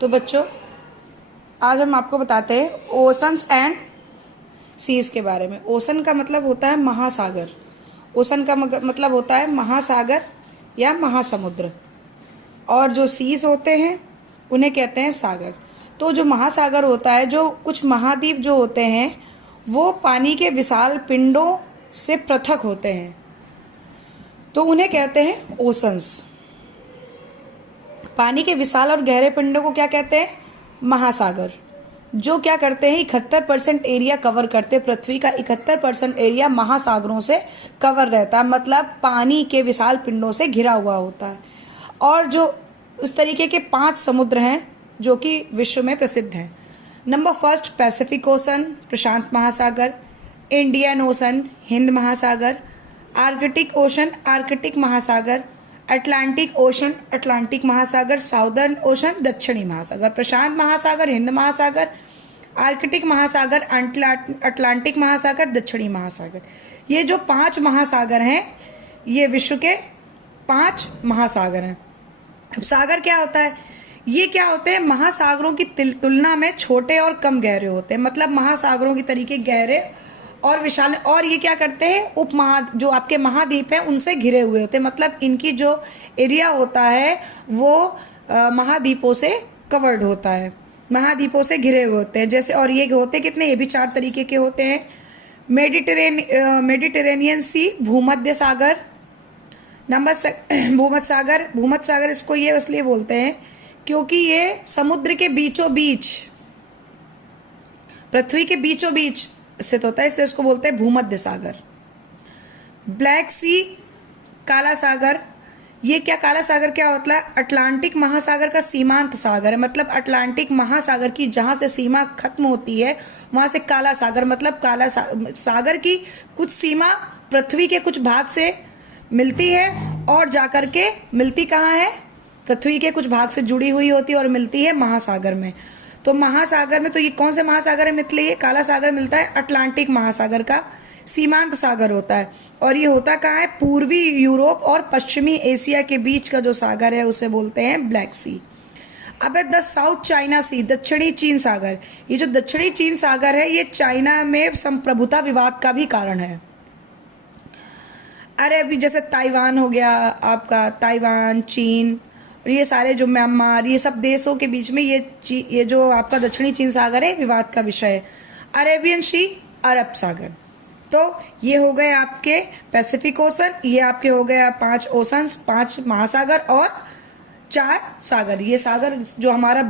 तो बच्चों, आज हम आपको बताते हैं ओशंस एंड सीज के बारे में। ओशन का मतलब होता है महासागर। ओशन का मतलब होता है महासागर या महासमुद्र, और जो सीज होते हैं उन्हें कहते हैं सागर। तो जो महासागर होता है, जो कुछ महाद्वीप जो होते हैं वो पानी के विशाल पिंडों से पृथक होते हैं, तो उन्हें कहते हैं ओशंस। पानी के विशाल और गहरे पिंडों को क्या कहते हैं? महासागर। जो क्या करते हैं, 71% एरिया कवर करते, पृथ्वी का 71% एरिया महासागरों से कवर रहता है, मतलब पानी के विशाल पिंडों से घिरा हुआ होता है। और जो उस तरीके के 5 समुद्र हैं जो कि विश्व में प्रसिद्ध हैं। नंबर फर्स्ट, पैसिफिक ओशन, प्रशांत महासागर। इंडियन ओशन, हिंद महासागर। आर्कटिक ओशन, आर्कटिक महासागर। अटलांटिक ओशन, अटलांटिक महासागर। साउदर्न ओशन, दक्षिणी महासागर। प्रशांत महासागर, हिंद महासागर। आर्कटिक महासागर, अटलांटिक महासागर, दक्षिणी महासागर। ये जो 5 महासागर हैं, ये विश्व के 5 महासागर हैं। अब सागर क्या होता है? ये क्या होते हैं? महासागरों की तुलना में छोटे और कम गहरे होते हैं, मतलब महासागरों की तरीके गहरे और विशाल। और ये क्या करते हैं, जो आपके महाद्वीप हैं उनसे घिरे हुए होते हैं, मतलब इनकी जो एरिया होता है वो महाद्वीपों से कवर्ड होता है, महाद्वीपों से घिरे हुए होते हैं। जैसे, और ये होते कितने, ये भी 4 तरीके के होते हैं। मेडिटेरेनियन सी, भूमध्य सागर। भूमध्य सागर, भूमध्य सागर इसको ये इसलिए बोलते हैं क्योंकि ये समुद्र के बीचों बीच, पृथ्वी के बीचों बीच स्थित होता है, इसलिए इसको बोलते हैं भूमध्य सागर। ब्लैक सी, काला सागर। ये क्या, काला सागर क्या होता है? अटलांटिक महासागर का सीमांत सागर है, मतलब अटलांटिक महासागर की जहां से सीमा खत्म होती है वहां से काला सागर, मतलब काला सागर की कुछ सीमा पृथ्वी के कुछ भाग से मिलती है और जाकर के मिलती कहाँ है? पृथ्वी के कुछ भाग से जुड़ी हुई होती है और मिलती है महासागर में। तो महासागर में, तो ये कौन से महासागर है मिलते? ये काला सागर मिलता है अटलांटिक महासागर का सीमांत सागर होता है। और ये होता कहाँ है? पूर्वी यूरोप और पश्चिमी एशिया के बीच का जो सागर है उसे बोलते हैं ब्लैक सी। अब द साउथ चाइना सी, दक्षिणी चीन सागर। ये जो दक्षिणी चीन सागर है ये चाइना में संप्रभुता विवाद का भी कारण है। अरे अभी जैसे ताइवान हो गया आपका, ताइवान, चीन, और ये सारे जो म्यांमार, ये सब देशों के बीच में ये जो आपका दक्षिणी चीन सागर है विवाद का विषय है। अरेबियन सी, अरब सागर। तो ये हो गए आपके पैसिफिक ओशन, ये आपके हो गया 5 ओशंस, 5 महासागर और 4 सागर। ये सागर जो हमारा